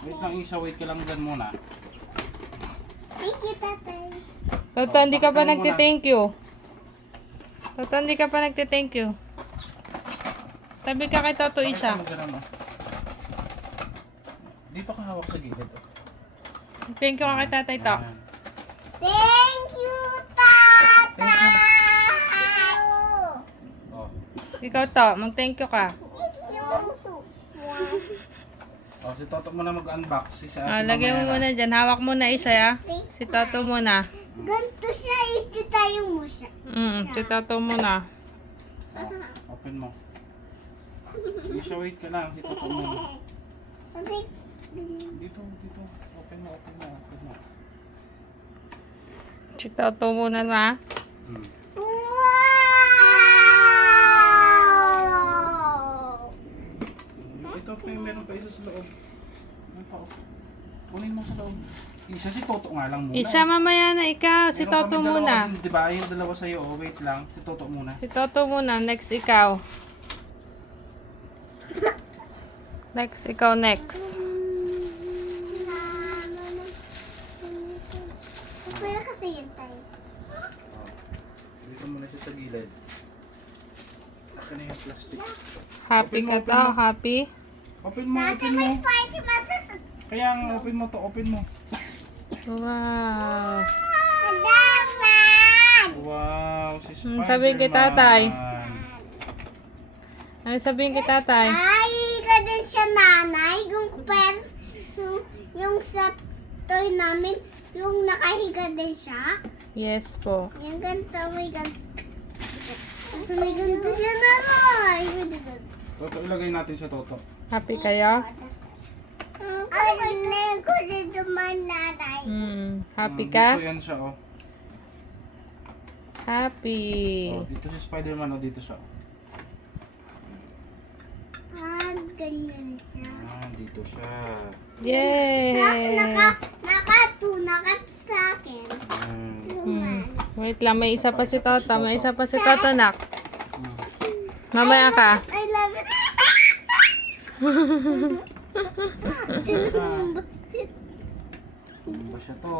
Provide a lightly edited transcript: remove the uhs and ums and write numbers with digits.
Wait lang Isa, wait ka lang dyan muna. Thank you, tatay. Toto, hindi ka pa pakita mo muna. nagte-thank you. Toto, hindi ka pa nagte-thank you. Tabi ka kay Toto Isa. Pakita mo ganun, oh. Dito ka hawak sa gilid. Oh. Thank you ka kay Tatay To. Ayan. Thank you, tatay. Oh. Ikaw To, mag-thank you ka. Thank you. Oh, si Toto muna mag-unbox. Si sa Ah, ate lagay mo mamaya na. muna dyan. Hawak muna Isa ya. Si Toto muna. Ganito siya, ito tayo mo siya. Si Toto muna. Oh, open mo. Isa, wait ka lang. Si Toto muna. Kasi, Dito. Open mo. Si Toto muna na. Hmm. wow! Ito pa yung meron pa isa sa loob. Ano pa, oh. Kunin mo sa loob. Isa, si Toto nga lang muna. Isa mamaya na ikaw. Si Meron Toto kami dalawa muna. din, diba? Yung dalawa sa'yo. Oh, wait lang. Si Toto muna. Si Toto muna. Next ikaw. Next ikaw next. Kaya kasi yun tayo. Oh. Dito muna siya sa gilid. Akin na yung plastic. Happy ka to. Happy. Open mo, Dati open mo. may spicy masas. Kaya nga, open mo to, open mo. Wow. Daman! Wow, si Spider-Man. sabihin kay tatay. Ano sabihin kay Tatay? Ay, ka din siya nanay. Yung sa toy namin, yung nakahiga din siya. Yes po. Yung ganito, may ganito. May ganito siya nanay. Toto, ilagay natin sa Toto. Happy kayo? Ay, ganito ko din naman nanay. Happy ka? Dito yan siya, oh. Happy. Oh, dito si Spider-Man, oh, dito siya. Ah, ganyan siya. Ah, dito siya. Yay! Naka sa akin. Wait lang, may isa pa si Toto. May isa pa si Toto, nak. Mamaya ka. I love it. Ano ba siya to?